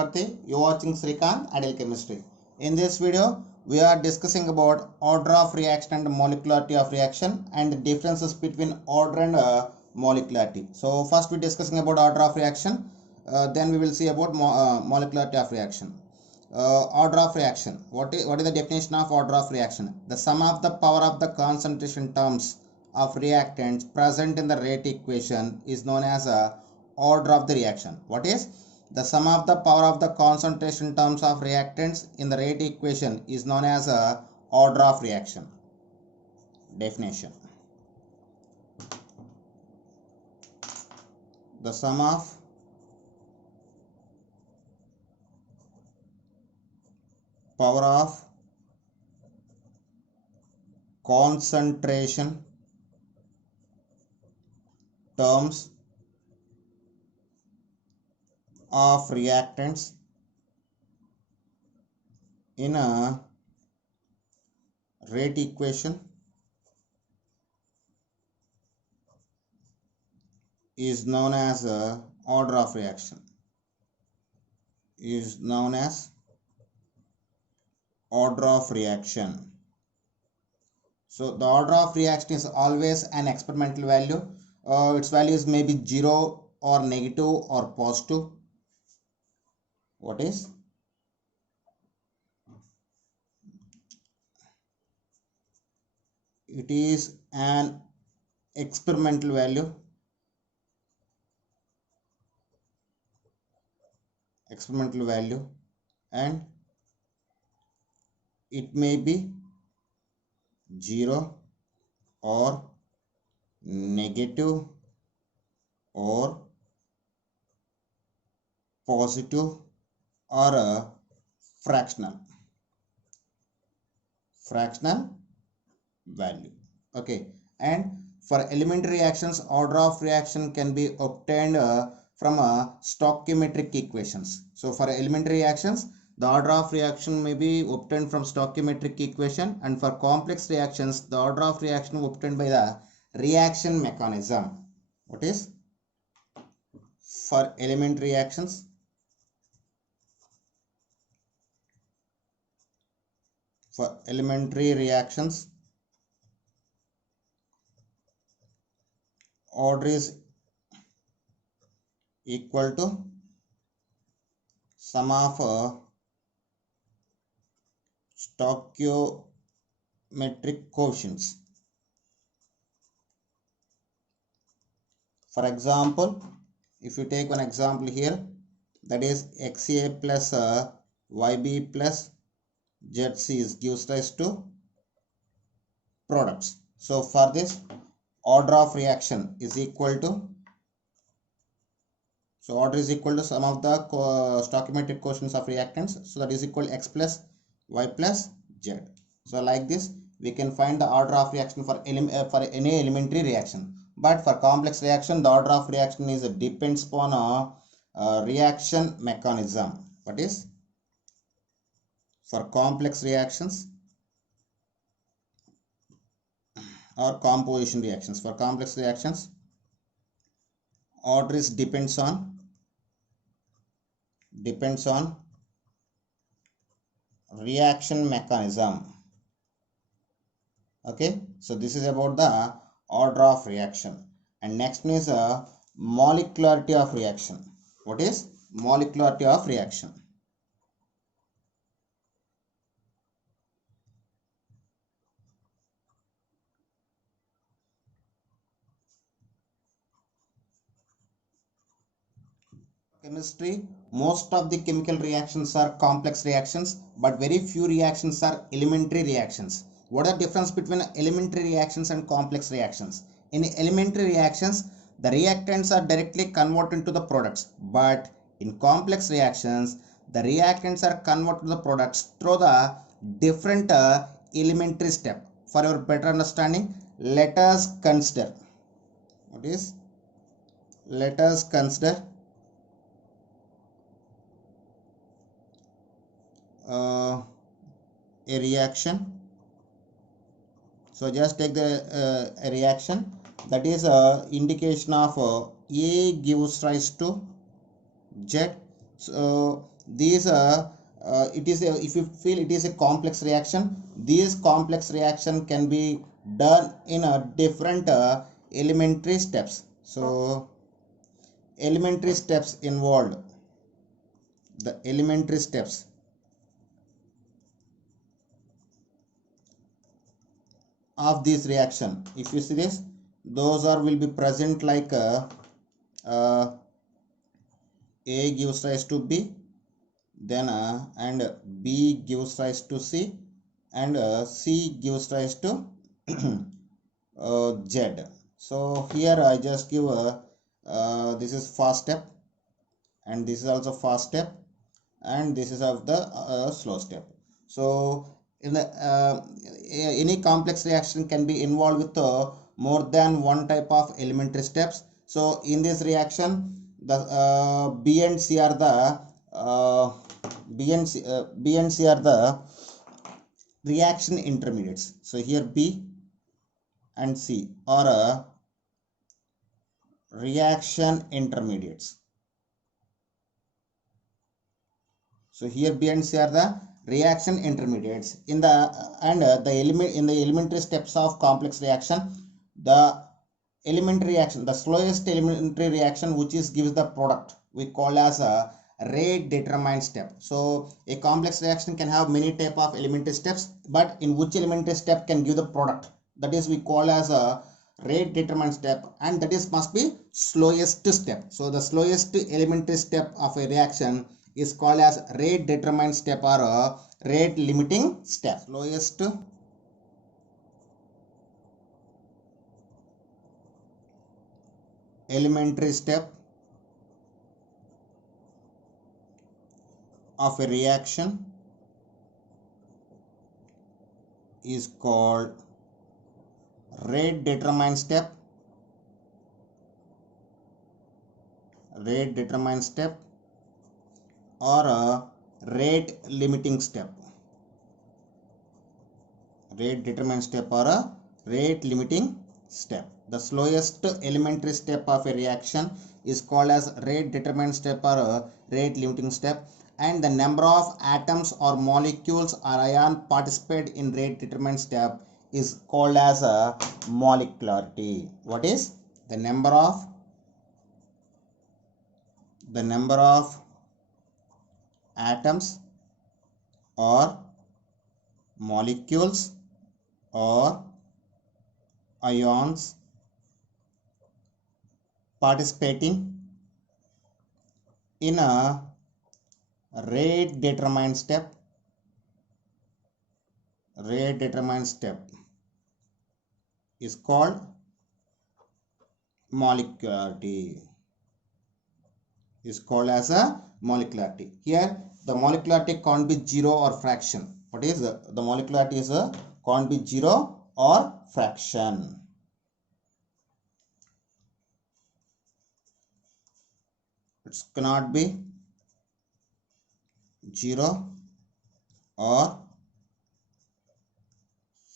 Chakravarti. You're watching Srikanth Ideal Chemistry. In this video, we are discussing about order of reaction and molecularity of reaction and the differences between order and molecularity. So first we're discussing about order of reaction. Then we will see about molecularity of reaction. Order of reaction. What is the definition of order of reaction? The sum of the power of the concentration terms of reactants present in the rate equation is known as a order of the reaction. What is the sum of the power of the concentration terms of reactants in the rate equation is known as a order of reaction. Definition: the sum of power of concentration terms of reactants in a rate equation is known as a order of reaction. Is known as order of reaction. So the order of reaction is always an experimental value. Its values may be 0 or negative or positive. What is? It is an experimental value. Experimental value, and it may be 0 or negative or positive or a fractional value. Okay, and for elementary reactions, order of reaction can be obtained from stoichiometric equations. So for elementary reactions, the order of reaction may be obtained from stoichiometric equation, and for complex reactions, the order of reaction obtained by the reaction mechanism. What is? For elementary reactions, order is equal to sum of stoichiometric coefficients. For example, if you take one example here, that is XA plus YB plus ZC gives rise to products. So for this, order of reaction is equal to, so order is equal to sum of the stoichiometric coefficients of reactants. So that is equal to X plus Y plus Z. So like this, we can find the order of reaction for any elementary reaction. But for complex reaction, the order of reaction is depends upon a reaction mechanism. What is? For complex reactions or composition reactions. For complex reactions, order is depends on reaction mechanism. Okay, so this is about the order of reaction. And next is a molecularity of reaction. What is molecularity of reaction? Chemistry, most of the chemical reactions are complex reactions, but very few reactions are elementary reactions. What are the difference between elementary reactions and complex reactions? In elementary reactions, the reactants are directly converted into the products, but in complex reactions, the reactants are converted to the products through the different elementary step. For your better understanding, let us consider. What is? Let us consider a reaction. So just take the a reaction, that is indication of A gives rise to Z. So these it is a, if you feel it is a complex reaction, these complex reaction can be done in a different elementary steps. So elementary steps involved, the elementary steps of this reaction, if you see this, those are will be present like uh, A gives rise to B, then and B gives rise to C, and C gives rise to Z. So here I just give this is first step, and this is also first step, and this is of the slow step. So in the any complex reaction can be involved with more than one type of elementary steps. So in this reaction, the B and C are the B and C are the reaction intermediates. So here B and C are reaction intermediates. So here B and C are the reaction intermediates. In the the element in the elementary steps of complex reaction, the elementary reaction, the slowest elementary reaction which is gives the product, we call as a rate determined step. So a complex reaction can have many type of elementary steps, but in which elementary step can give the product, that is we call as a rate determined step, and that is must be slowest step. So the slowest elementary step of a reaction is called as rate determined step or a rate limiting step. Slowest elementary step of a reaction is called rate determined step, rate determined step, or a rate limiting step, rate determined step or a rate limiting step. The slowest elementary step of a reaction is called as rate determined step or a rate limiting step, and the number of atoms or molecules or ion participate in rate determined step is called as a molecularity. What is the number of atoms or molecules or ions participating in a rate determined step is called molecularity, is called as a molecularity. Here the molecularity can't be zero or fraction. What is the molecularity is a can't be zero or fraction. It cannot be zero or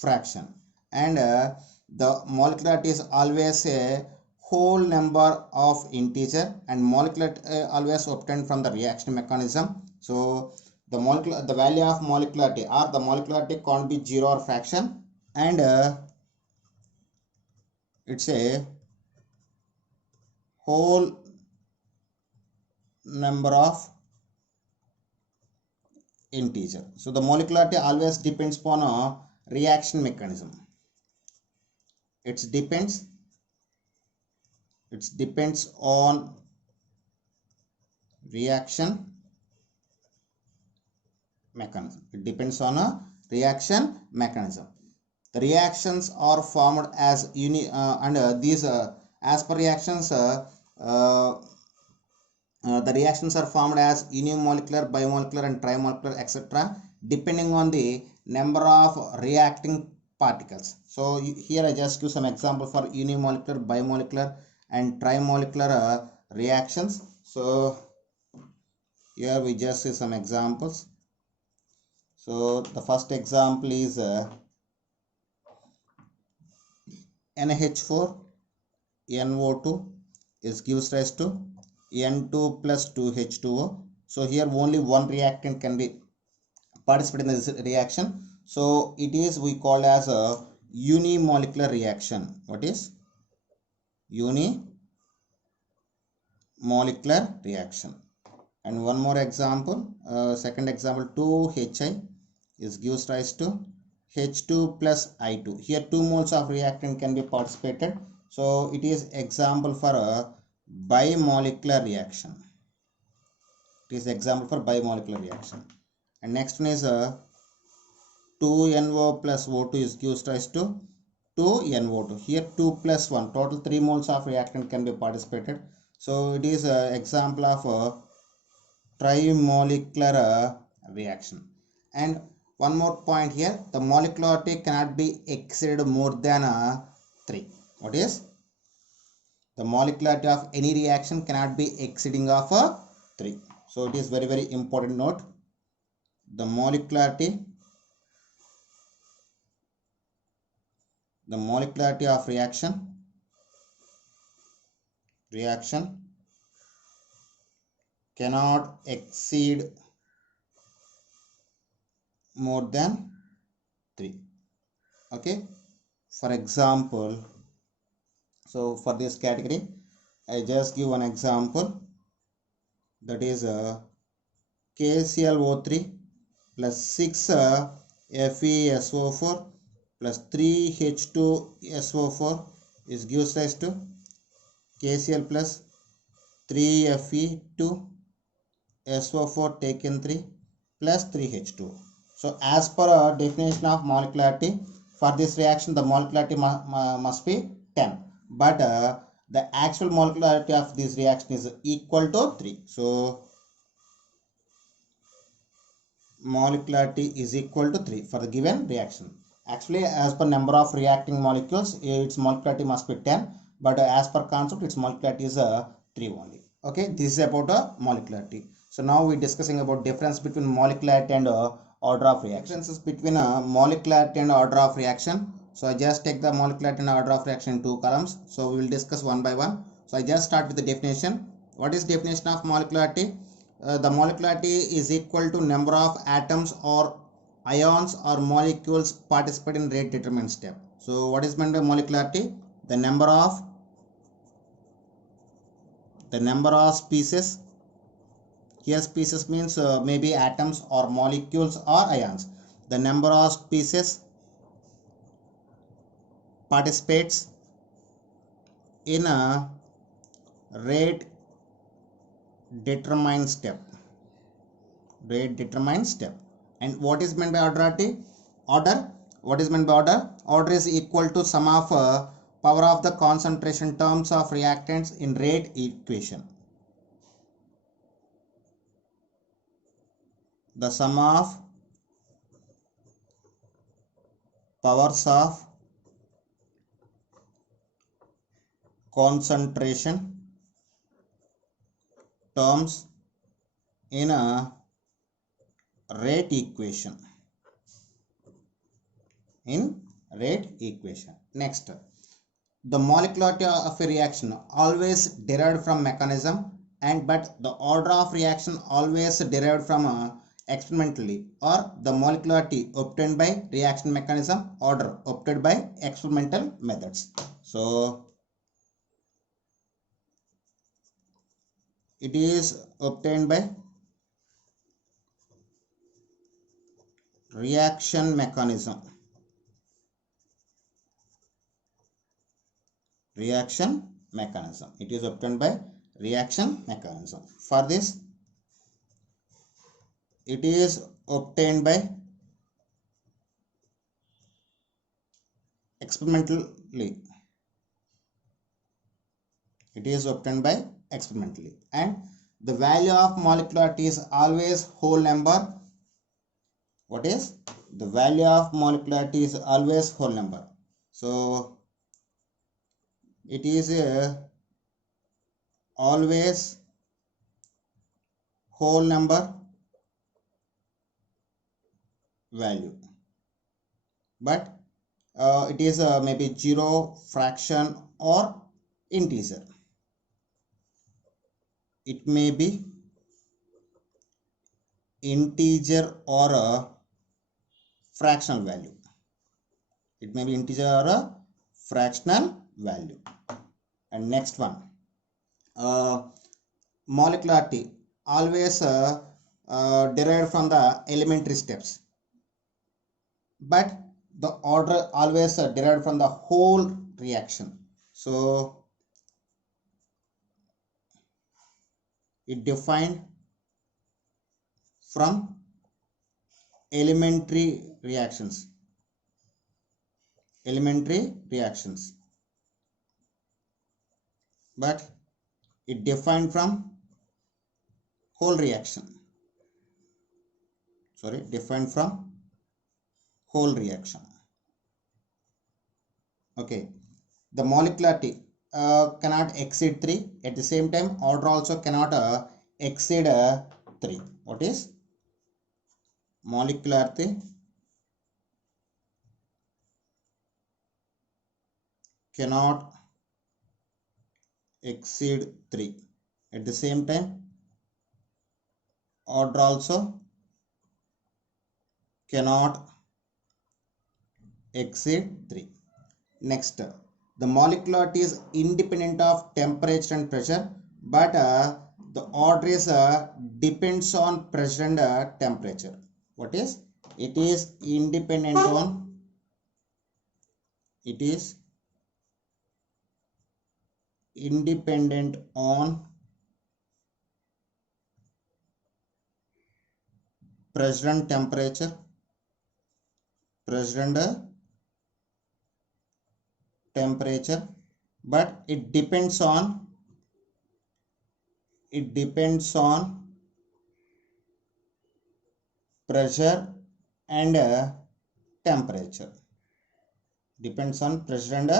fraction, and the molecularity is always a whole number of integer, and molecularity always obtained from the reaction mechanism. So the value of molecularity or the molecularity can't be zero or fraction, and it's a whole number of integer. So the molecularity always depends upon a reaction mechanism. It depends on reaction mechanism. It depends on a reaction mechanism. The reactions are formed as these as per reactions the reactions are formed as unimolecular, bimolecular, and trimolecular, etc., depending on the number of reacting particles. So here I just give some example for unimolecular, bimolecular, and trimolecular reactions. So here we just see some examples. So the first example is NH4 NO2 is gives rise to N2 plus 2H2O. So here only one reactant can be participate in this reaction. So it is we call as a unimolecular reaction. What is unimolecular reaction? And one more example, second example, 2HI is gives rise to H2 plus I2. Here 2 moles of reactant can be participated. So it is example for a bimolecular reaction. It is example for bimolecular reaction. And next one is a 2NO plus O2 is gives rise to 2NO2. Here 2 plus 1, total 3 moles of reactant can be participated. So it is an example of a trimolecular reaction. And one more point here, the molecularity cannot be exceeded more than 3. What is? The molecularity of any reaction cannot be exceeding of 3. So it is very, very important note. The molecularity of reaction cannot exceed more than 3. Okay, for example, so for this category I just give one example, that is KClO3 plus 6 FeSO4 plus 3 H2SO4 is gives rise to KCl plus 3 Fe2SO4 taken 3 plus 3H2. So as per a definition of molecularity, for this reaction the molecularity must be 10, but the actual molecularity of this reaction is equal to 3. So molecularity is equal to 3 for the given reaction. Actually, as per number of reacting molecules, its molecularity must be 10, but as per concept, its molecularity is 3 only. Okay, this is about molecularity. So now we're discussing about difference between molecularity and order of reaction. Differences between molecularity and order of reaction. So I just take the molecularity and order of reaction in 2 columns. So we will discuss one by one. So I just start with the definition. What is definition of molecularity? The molecularity is equal to number of atoms or ions or molecules participate in rate determinant step. So what is meant by molecularity? The number of species. Here species means maybe atoms or molecules or ions. The number of species participates in a rate determined step. And what is meant by order? What is meant by order? Order is equal to sum of power of the concentration terms of reactants in rate equation. The sum of powers of concentration terms in a rate equation. Next, the molecularity of a reaction always derived from mechanism, but the order of reaction always derived from experimentally, or the molecularity obtained by reaction mechanism, order obtained by experimental methods. So it is obtained by reaction mechanism. It is obtained by reaction mechanism. For this, it is obtained by experimentally. And the value of molecularity is always whole number. What is the value of molecularity is always whole number. So it is always whole number value, but it is maybe 0, fraction or integer. It may be integer or a fractional value. It may be integer or a fractional value. And next one, molecularity always derived from the elementary steps, but the order always derived from the whole reaction. So it defined from elementary reactions, but it defined from whole reaction. Defined from whole reaction. Okay, the molecularity cannot exceed 3. At the same time, order also cannot exceed 3. What is molecularity? Cannot exceed 3. At the same time, order also cannot exceed 3. Next, the molecularity is independent of temperature and pressure, but the order is depends on pressure and temperature. What is? It is independent on. It is independent on pressure and temperature. But it depends on pressure and temperature. Depends on pressure and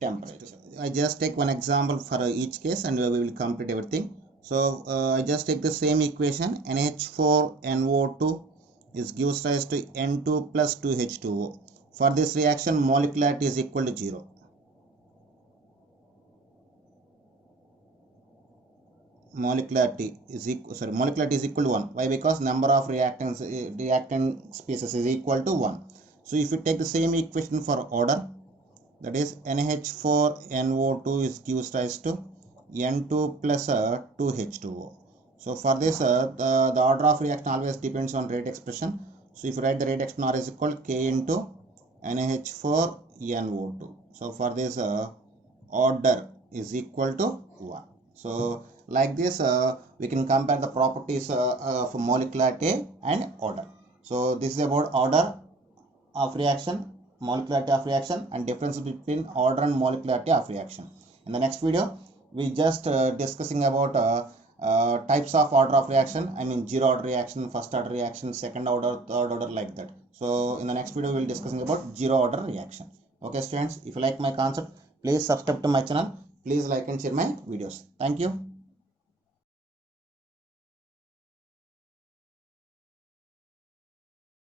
temperature. I just take one example for each case and we will complete everything. So I just take the same equation. NH4NO2 is gives rise to N2 plus 2H2O. For this reaction, molecularity is equal to 0. Molecularity is equal to 1. Why? Because number of reactant species is equal to 1. So if you take the same equation for order, that is NH4NO2 is gives rise to N2 plus 2H2O. So for this the order of reaction always depends on rate expression. So if you write the rate expression, R is equal to K into NH4NO2. So for this order is equal to 1. So like this we can compare the properties of molecularity and order. So this is about order of reaction, molecularity of reaction, and difference between order and molecularity of reaction. In the next video we just discussing about types of order of reaction. I mean zero order reaction, first order reaction, second order, third order, like that. So in the next video we will discussing about zero order reaction. Okay students, if you like my concept, please subscribe to my channel. Please like and share my videos. Thank you.